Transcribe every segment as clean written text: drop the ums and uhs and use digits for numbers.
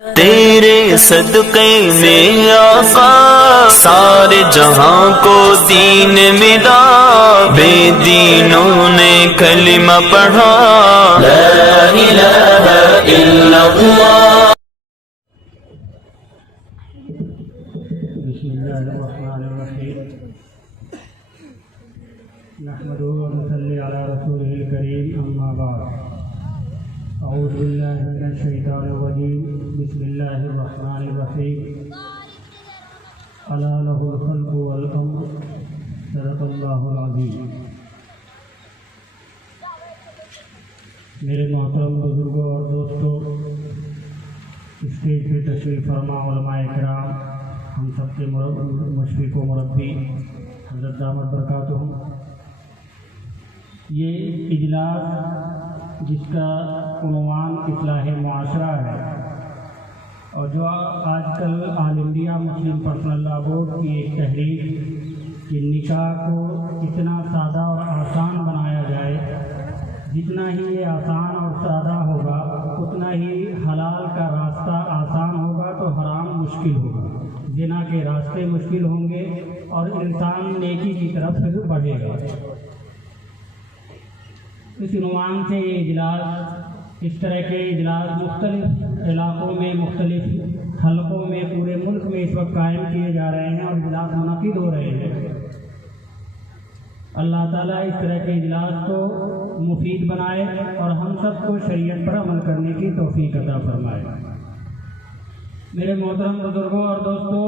تیرے صدقے میں آقا سارے جہاں کو دین ملا، بے دینوں نے کلمہ پڑھا لا الہ الا اللہ۔ بسم اللہ الرحمن الرحیم، نحمده ونصلی علی رسوله الکریم، اما بعد، اعوذ باللہ من الشیطان الرجیم، بسم اللہ الرحمن الرحیم، الا لہ الخلق والامر، صدق اللہ العظیم۔ میرے محترم بزرگوں اور دوستوں، اسٹیج پہ تشریف فرما علماء کرام، ہم سب کے مشفق و مربی حضرت دامت برکاتہم، یہ اجلاس جس کا عنوان اصلاح معاشرہ ہے اور جو آج کل all India Muslim personal law board کی ایک تحریک کہ نکاح کو اتنا سادہ اور آسان بنایا جائے، جتنا ہی یہ آسان اور سادہ ہوگا اتنا ہی حلال کا راستہ آسان ہوگا تو حرام مشکل ہوگا، زنا کے راستے مشکل ہوں گے اور انسان نیکی کی طرف بڑھے گا۔ اس عنوان سے یہ اجلاس، اس طرح کے اجلاس مختلف علاقوں میں، مختلف حلقوں میں، پورے ملک میں اس وقت قائم کیے جا رہے ہیں اور اجلاس منعقد ہو رہے ہیں۔ اللہ تعالیٰ اس طرح کے اجلاس کو مفید بنائے اور ہم سب کو شریعت پر عمل کرنے کی توفیق عطا فرمائے۔ میرے محترم بزرگوں اور دوستوں،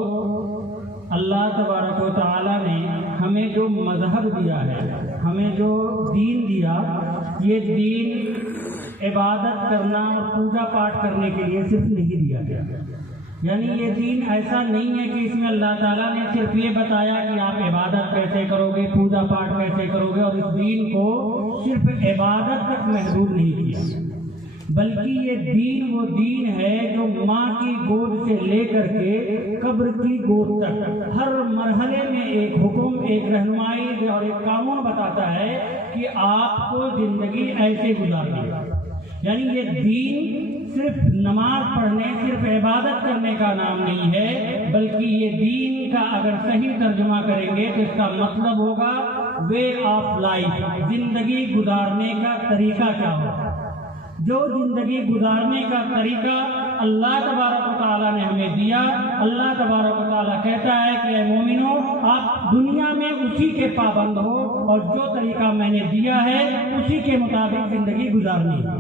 اللہ تبارک و تعالیٰ نے ہمیں جو مذہب دیا ہے، ہمیں جو دین دیا، یہ دین عبادت کرنا اور پوجا پاٹ کرنے کے لیے صرف نہیں دیا گیا۔ یعنی یہ دین ایسا نہیں ہے کہ اس میں اللہ تعالیٰ نے صرف یہ بتایا کہ آپ عبادت کیسے کرو گے، پوجا پاٹ کیسے کرو گے، اور اس دین کو صرف عبادت تک محدود نہیں کیا، بلکہ یہ دین وہ دین ہے جو ماں کی گود سے لے کر کے قبر کی گود تک ہر مرحلے میں ایک حکم، ایک رہنمائی اور ایک قانون بتاتا ہے کہ آپ کو زندگی ایسے گزارنی ہے۔ یعنی یہ دین صرف نماز پڑھنے، صرف عبادت کرنے کا نام نہیں ہے، بلکہ یہ دین کا اگر صحیح ترجمہ کریں گے تو اس کا مطلب ہوگا وے آف لائف، زندگی گزارنے کا طریقہ کیا ہوگا۔ جو زندگی گزارنے کا طریقہ اللہ تبارک و تعالیٰ نے ہمیں دیا، اللہ تبارک و تعالیٰ کہتا ہے کہ اے مومنو، آپ دنیا میں اسی کے پابند ہو اور جو طریقہ میں نے دیا ہے اسی کے مطابق زندگی گزارنی ہے۔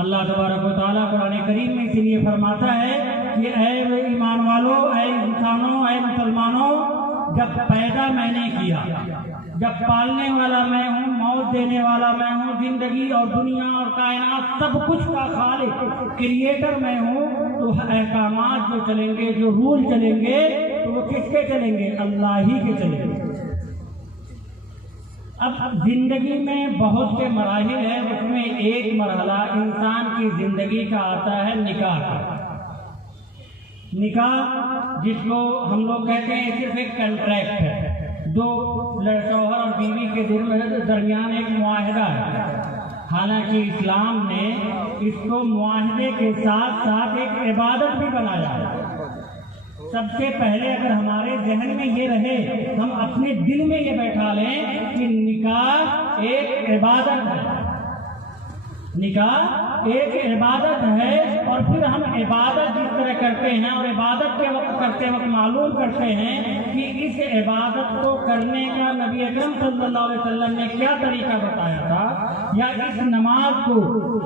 اللہ تبارک و تعالیٰ قرآن کریم میں اسی لیے فرماتا ہے کہ اے ایمان والو، اے انسانوں، اے مسلمانوں، جب پیدا میں نے کیا، جب پالنے والا میں ہوں، موت دینے والا میں ہوں، زندگی اور دنیا اور کائنات سب کچھ کا خالق، کریٹر میں ہوں، تو احکامات جو چلیں گے، جو رول چلیں گے، تو وہ کس کے چلیں گے؟ اللہ ہی کے چلیں گے۔ اب زندگی میں بہت سے مراحل ہیں، اس میں ایک مرحلہ انسان کی زندگی کا آتا ہے نکاح کا۔ نکاح جس کو ہم لوگ کہتے ہیں صرف ایک کنٹریکٹ ہے، دو شوہر اور بیوی کے درمیان ایک معاہدہ ہے۔ حالانکہ اسلام نے اس کو معاہدے کے ساتھ ساتھ ایک عبادت بھی بنایا ہے۔ سب سے پہلے اگر ہمارے ذہن میں یہ رہے، ہم اپنے دل میں یہ بیٹھا لیں کہ نکاح ایک عبادت ہے، نکاح ایک عبادت ہے، اور پھر ہم عبادت جس طرح کرتے ہیں اور عبادت کے وقت کرتے وقت معلوم کرتے ہیں کہ اس عبادت کو کرنے کا نبی اکرم صلی اللہ علیہ وسلم نے کیا طریقہ بتایا تھا، یا اس نماز کو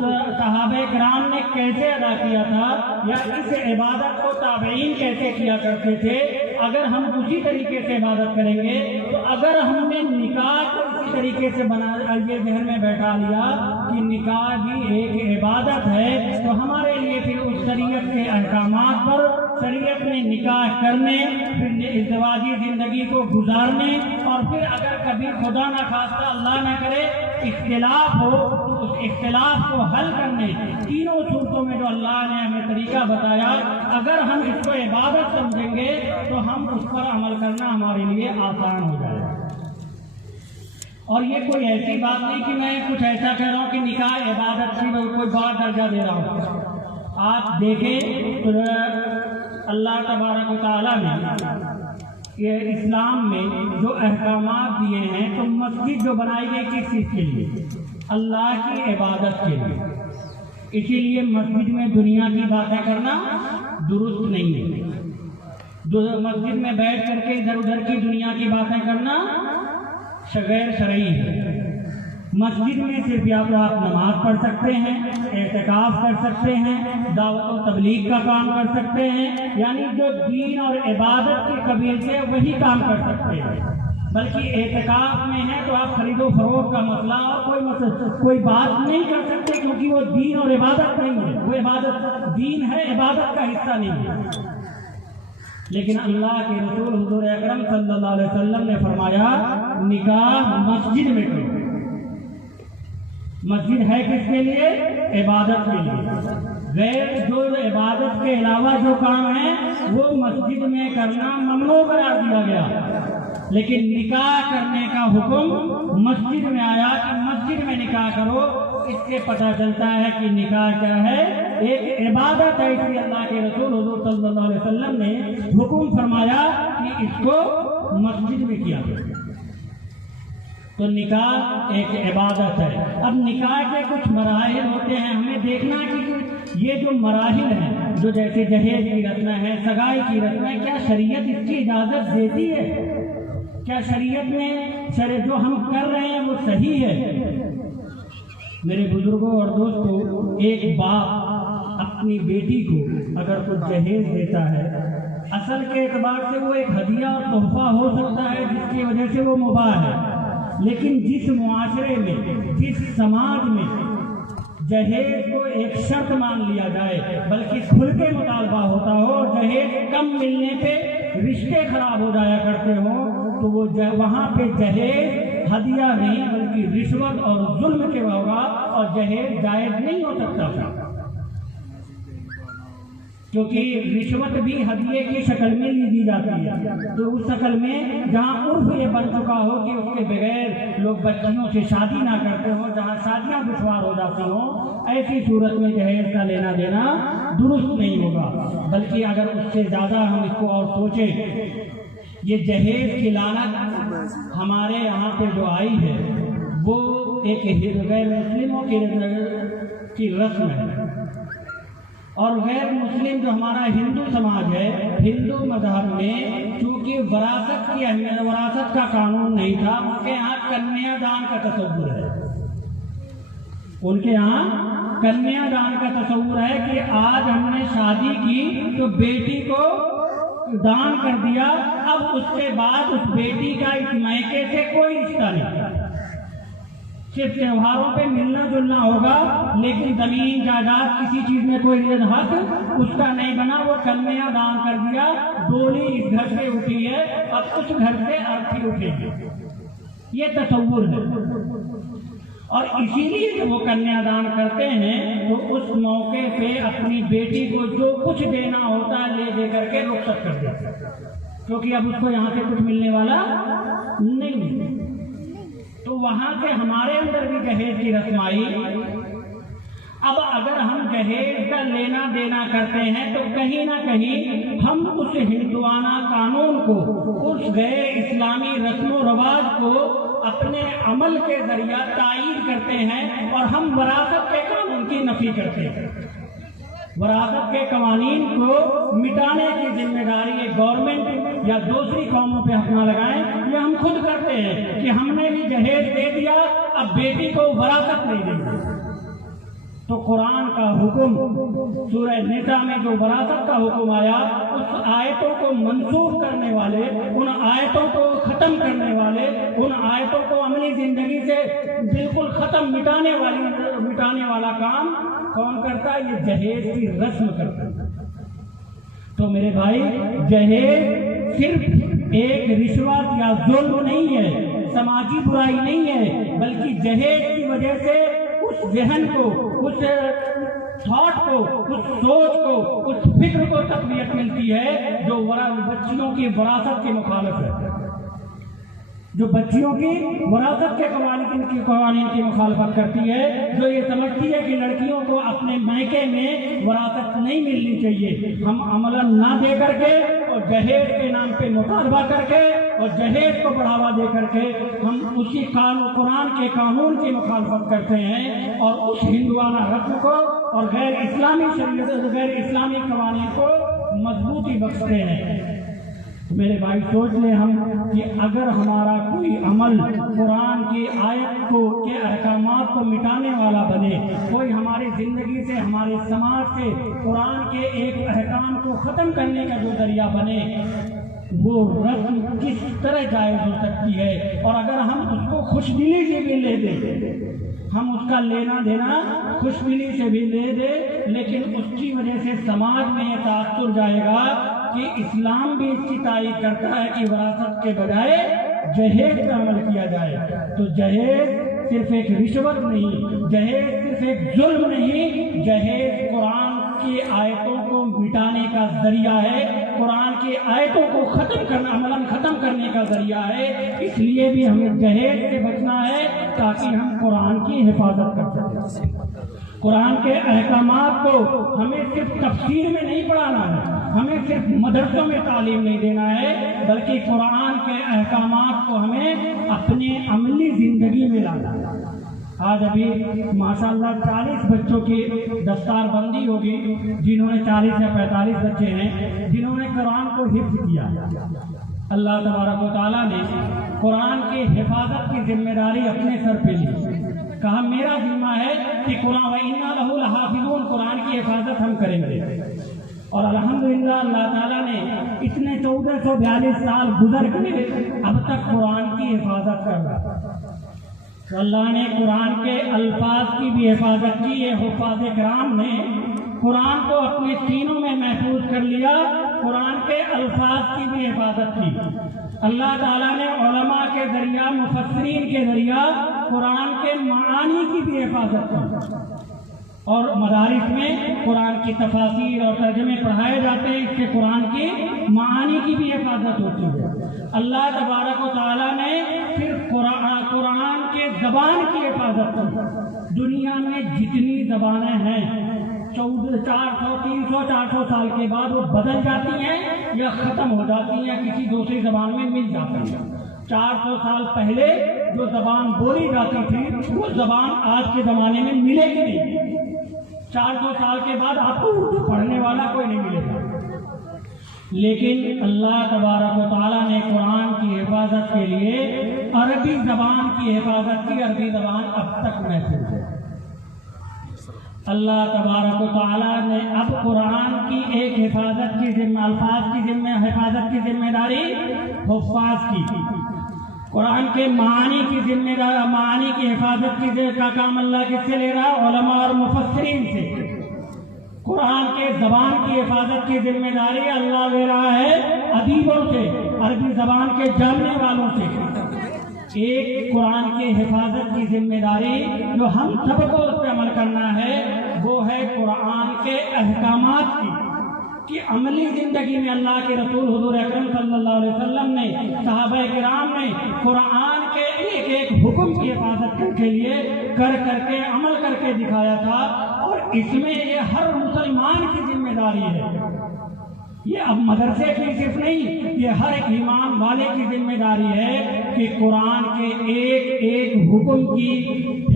صحابہ کرام نے کیسے ادا کیا تھا، یا اس عبادت کو تابعین کیسے کیا کرتے تھے۔ اگر ہم اسی طریقے سے عبادت کریں گے تو اگر ہم نے نکاح کو اسی طریقے سے یہ ذہن میں بیٹھا لیا کہ نکاح بھی ایک عبادت ہے، تو ہمارے لیے پھر اس شریعت کے احکامات پر، شریعت میں نکاح کرنے، پھر ازدواجی زندگی کو گزارنے، اور پھر اگر کبھی خدا نہ خواستہ اللہ نہ کرے اختلاف ہو تو اس اختلاف کو حل کرنے، تینوں صورتوں میں جو اللہ نے ہمیں طریقہ بتایا، اگر ہم اس کو عبادت سمجھیں گے تو ہم اس پر عمل کرنا ہمارے لیے آسان ہو جائے گا۔ اور یہ کوئی ایسی بات نہیں کہ میں کچھ ایسا کہہ رہا ہوں کہ نکاح عبادت کی میں کوئی بڑا درجہ دے رہا ہوں۔ آپ دیکھیں تو اللہ تبارک و تعالیٰ نے یہ اسلام میں جو احکامات دیے ہیں تو مسجد جو بنائی گئی کس چیز کے لیے؟ اللہ کی عبادت کے لیے. اسی لیے مسجد میں دنیا کی باتیں کرنا درست نہیں ہے. مسجد میں بیٹھ کر کے ادھر ادھر کی دنیا کی باتیں کرنا غیر شرعی ہے. مسجد میں صرف یا تو آپ نماز پڑھ سکتے ہیں، اعتکاف کر سکتے ہیں، دعوت و تبلیغ کا کام کر سکتے ہیں، یعنی جو دین اور عبادت کے قبیل سے وہی کام کر سکتے ہیں. بلکہ اعتکاف میں ہے تو آپ خرید و فروخت کا مسئلہ اور کوئی بات نہیں کر سکتے، کیونکہ وہ دین اور عبادت نہیں ہے. وہ عبادت دین ہے، عبادت کا حصہ نہیں ہے. لیکن اللہ کے رسول حضور اکرم صلی اللہ علیہ وسلم نے فرمایا نکاح مسجد میں کرو. مسجد ہے کس کے لیے؟ عبادت کے لیے. غیر جو عبادت کے علاوہ جو کام ہے وہ مسجد میں کرنا ممنوع قرار دیا گیا. لیکن نکاح کرنے کا حکم مسجد میں آیا کہ مسجد میں نکاح کرو. اس سے پتہ چلتا ہے کہ نکاح کیا ہے؟ ایک عبادت ہے. اس لیے اللہ کے رسول حضور صلی اللہ علیہ وسلم نے حکم فرمایا کہ اس کو مسجد میں کیا جائے. تو نکاح ایک عبادت ہے. اب نکاح کے کچھ مراحل ہوتے ہیں، ہمیں دیکھنا کہ یہ جو مراحل ہیں، جو جیسے جہیز کی رسمیں ہیں، سگائی کی رسمیں، کیا شریعت اس کی اجازت دیتی ہے؟ کیا شریعت میں جو ہم کر رہے ہیں وہ صحیح ہے؟ میرے بزرگوں اور دوستوں، ایک باپ اپنی بیٹی کو اگر کچھ جہیز دیتا ہے، اصل کے اعتبار سے وہ ایک ہدیہ اور تحفہ ہو سکتا ہے جس کی وجہ سے وہ مباح ہے. لیکن جس معاشرے میں، جس سماج میں جہیز کو ایک شرط مان لیا جائے، بلکہ کھل کے مطالبہ ہوتا ہو، جہیز کم ملنے پہ رشتے خراب ہو جایا کرتے ہوں، تو وہ وہاں پہ جہیز ہدیہ نہیں بلکہ رشوت اور ظلم کے ہوگا، اور جہیز جائز نہیں ہو سکتا تھا. کیونکہ رشوت بھی ہدیے کی شکل میں دی جاتی ہے. تو اس شکل میں جہاں عرف یہ بن چکا ہو کہ اس کے بغیر لوگ بچیوں سے شادی نہ کرتے ہوں، جہاں شادیاں دشوار ہو جاتی ہوں، ایسی صورت میں جہیز کا لینا دینا درست نہیں ہوگا. بلکہ اگر اس سے زیادہ ہم اس کو اور سوچیں، یہ جہیز کی لعنت ہمارے یہاں پہ جو آئی ہے وہ ایک غیر مسلموں کی رسم ہے. اور غیر مسلم جو ہمارا ہندو سماج ہے، ہندو مذہب میں چونکہ وراثت کی اہمیت، وراثت کا قانون نہیں تھا، ان کے یہاں کنیا دان کا تصور ہے. ان کے یہاں کنیا دان کا تصور ہے کہ آج ہم نے شادی کی تو بیٹی کو دان کر دیا، اب اس کے بعد اس بیٹی کا اس میکے سے کوئی رشتہ نہیں. صرف تہواروں پہ ملنا جلنا ہوگا، لیکن زمین جائیداد کسی چیز میں کوئی حق اس کا نہیں بنا. وہ کنیا دان کر دیا، ڈولی اس گھر سے اٹھی ہے، اب اس گھر سے ارتھی اٹھے گی. یہ تصور ہے. اور اسی لیے جب وہ کنیا دان کرتے ہیں تو اس موقع پہ اپنی بیٹی کو جو کچھ دینا ہوتا ہے لے دے کر کے رخصت کر دیتے ہیں، کیونکہ اب اس کو یہاں سے کچھ ملنے والا نہیں. تو وہاں سے ہمارے اندر بھی جہیز کی رسم آئی. اب اگر ہم جہیز کا لینا دینا کرتے ہیں تو کہیں نہ کہیں ہم اس ہندوانہ قانون کو، اس غیر اسلامی رسم و رواج کو اپنے عمل کے ذریعہ تائید کرتے ہیں، اور ہم وراثت کے قانون کی نفی کرتے ہیں. وراثت کے قوانین کو مٹانے کی ذمہ داری ایک گورنمنٹ یا دوسری قوموں پہ اپنا لگائیں، یہ ہم خود کرتے ہیں کہ ہم نے بھی جہیز دے دیا، اب بیٹی کو وراثت نہیں دیں گے. تو قرآن کا حکم سورہ نساء میں جو وراثت کا حکم آیا، اس آیتوں کو منسوخ کرنے والے، ان آیتوں کو ختم کرنے والے، ان آیتوں کو عملی زندگی سے بالکل ختم مٹانے والا کام کون کرتا ہے؟ یہ جہیز کی رسم کرتا ہے. تو میرے بھائی، جہیز صرف ایک رشوت یا ظلم نہیں ہے، سماجی برائی نہیں ہے، بلکہ جہیز کی وجہ سے اس ذہن کو، اس تھاٹ کو، اس سوچ کو، اس فکر کو تقویت ملتی ہے جو بچیوں کی وراثت کے مخالف ہے. جو بچیوں کی وراثت کے قوانین کی مخالفت کرتی ہے، جو یہ سمجھتی ہے کہ لڑکیوں کو اپنے میکے میں وراثت نہیں ملنی چاہیے، ہم عملاً نہ دے کر کے اور جہیز کے نام پہ مطالبہ کر کے اور جہیز کو بڑھاوا دے کر کے ہم اسی قرآن کے قانون کی مخالفت کرتے ہیں اور اس ہندوانہ رسم کو اور غیر اسلامی شریعت، غیر اسلامی قوانین کو مضبوطی بخشتے ہیں۔ میرے بھائی سوچ لیں ہم کہ اگر ہمارا کوئی عمل قرآن کی آیت کے احکامات کو مٹانے والا بنے، کوئی ہماری زندگی سے، ہمارے سماج سے قرآن کے ایک احکام کو ختم کرنے کا جو ذریعہ بنے، وہ رسم کس طرح جائز ہو سکتی ہے؟ اور اگر ہم اس کو خوش دلی سے بھی لے دیں، ہم اس کا لینا دینا خوش دلی سے بھی لے دیں، لیکن اس کی وجہ سے سماج میں یہ تاثر جائے گا کہ اسلام بھی اس کی تائید کرتا ہے کہ وراثت کے بجائے جہیز پر عمل کیا جائے۔ تو جہیز صرف ایک رشوت نہیں، جہیز صرف ایک ظلم نہیں، جہیز قرآن کی آیتوں کو مٹانے کا ذریعہ ہے، قرآن کی آیتوں کو عملاً ختم کرنے کا ذریعہ ہے۔ اس لیے بھی ہمیں جہیز سے بچنا ہے تاکہ ہم قرآن کی حفاظت کر سکیں۔ قرآن کے احکامات کو ہمیں صرف تفسیر میں نہیں پڑھانا ہے، ہمیں صرف مدرسوں میں تعلیم نہیں دینا ہے، بلکہ قرآن کے احکامات کو ہمیں اپنے عملی زندگی میں لانا ہے۔ آج ابھی ماشاءاللہ 40 بچوں کی دستار بندی ہوگی، جنہوں نے 40 یا 45 بچے ہیں جنہوں نے قرآن کو حفظ کیا۔ اللہ تبارک و تعالیٰ نے قرآن کی حفاظت کی ذمہ داری اپنے سر پہ لی، کہا میرا ذمہ ہے کہ قرآن وَإِنَّا لَهُ لَحَافِظُونَ، قرآن کی حفاظت ہم کریں گے۔ اور الحمدللہ اللہ تعالیٰ نے اتنے 1442 سال گزر گئے، اب تک قرآن کی حفاظت کر رہا۔ تو اللہ نے قرآن کے الفاظ کی بھی حفاظت کی، یہ حفاظ کرام نے قرآن کو اپنے سینوں میں محفوظ کر لیا، قرآن کے الفاظ کی بھی حفاظت کی۔ اللہ تعالیٰ نے علماء کے ذریعہ، مفسرین کے ذریعہ قرآن کے معانی کی بھی حفاظت کی، اور مدارس میں قرآن کی تفاسیر اور ترجمے پڑھائے جاتے ہیں، اس سے قرآن کی معانی کی بھی حفاظت ہوتی ہے۔ اللہ تبارک و تعالیٰ نے پھر قرآن کے زبان کی حفاظت کی۔ دنیا میں جتنی زبانیں ہیں 400 300 400 سال کے بعد وہ بدل جاتی ہیں یا ختم ہو جاتی ہیں، کسی دوسری زبان میں مل جاتی ہیں۔ 400 سال پہلے جو زبان بولی جاتی تھی وہ زبان آج کے زمانے میں ملے گی نہیں۔ 400 سال کے بعد آپ کو اردو پڑھنے والا کوئی نہیں ملے گا۔ لیکن اللہ تبارک و تعالیٰ نے قرآن کی حفاظت کے لیے عربی زبان کی حفاظت کی، عربی زبان اب تک محفوظ ہے۔ اللہ تبارک و تعالیٰ نے اب قرآن کی ایک حفاظت کی ذمہ، الفاظ کی ذمہ، حفاظت کی ذمہ داری حفاظ کی۔ قرآن کے معانی کی ذمہ داری، معانی کی حفاظت کا کام اللہ کس سے لے رہا ہے؟ علماء اور مفسرین سے۔ قرآن کے زبان کی حفاظت کی ذمہ داری اللہ لے رہا ہے ادیبوں سے، عربی زبان کے جاننے والوں سے۔ ایک قرآن کی حفاظت کی ذمہ داری جو ہم سب کو اس پہ عمل کرنا ہے وہ ہے قرآن کے احکامات کی، کہ عملی زندگی میں اللہ کے رسول حضور اکرم صلی اللہ علیہ وسلم نے، صحابہ کرام نے قرآن کے ایک ایک حکم کی حفاظت کے لیے کر کے عمل کر کے دکھایا تھا، اور اس میں یہ ہر مسلمان کی ذمہ داری ہے۔ یہ اب مدرسے کی صرف نہیں، یہ ہر ایک ایمان والے کی ذمہ داری ہے کہ قرآن کے ایک ایک حکم کی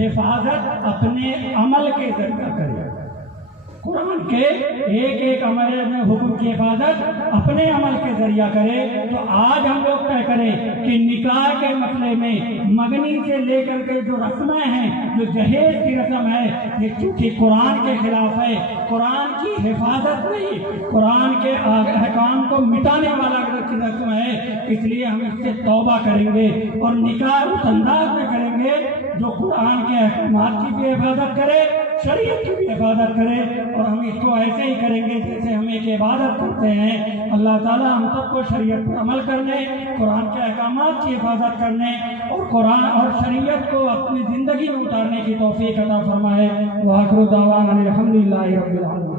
حفاظت اپنے عمل کے ذریعے کرے۔ قرآن کے ایک ایک عمل میں حکم کی حفاظت اپنے عمل کے ذریعہ کرے۔ تو آج ہم لوگ طے کریں کہ نکاح کے مسئلے میں مگنی سے لے کر کے جو رسمیں ہیں، جو جہیز کی رسم ہے، یہ چونکہ قرآن کے خلاف ہے، قرآن کی حفاظت نہیں، قرآن کے احکام کو مٹانے والا رسم ہے، اس لیے ہم اس سے توبہ کریں گے اور نکاح اس انداز میں کریں گے جو قرآن کے احکامات کی بھی حفاظت کرے، شریعت کی بھی حفاظت کرے، اور ہم اس کو ایسے ہی کریں گے جیسے ہم ایک عبادت کرتے ہیں۔ اللہ تعالیٰ ہم سب کو شریعت پر عمل کرنے، قرآن کے احکامات کی حفاظت کرنے اور قرآن اور شریعت کو اپنی زندگی میں اتارنے کی توفیق عطا فرمائے۔ وآخر دعوانا الحمدللہ رب العالمین۔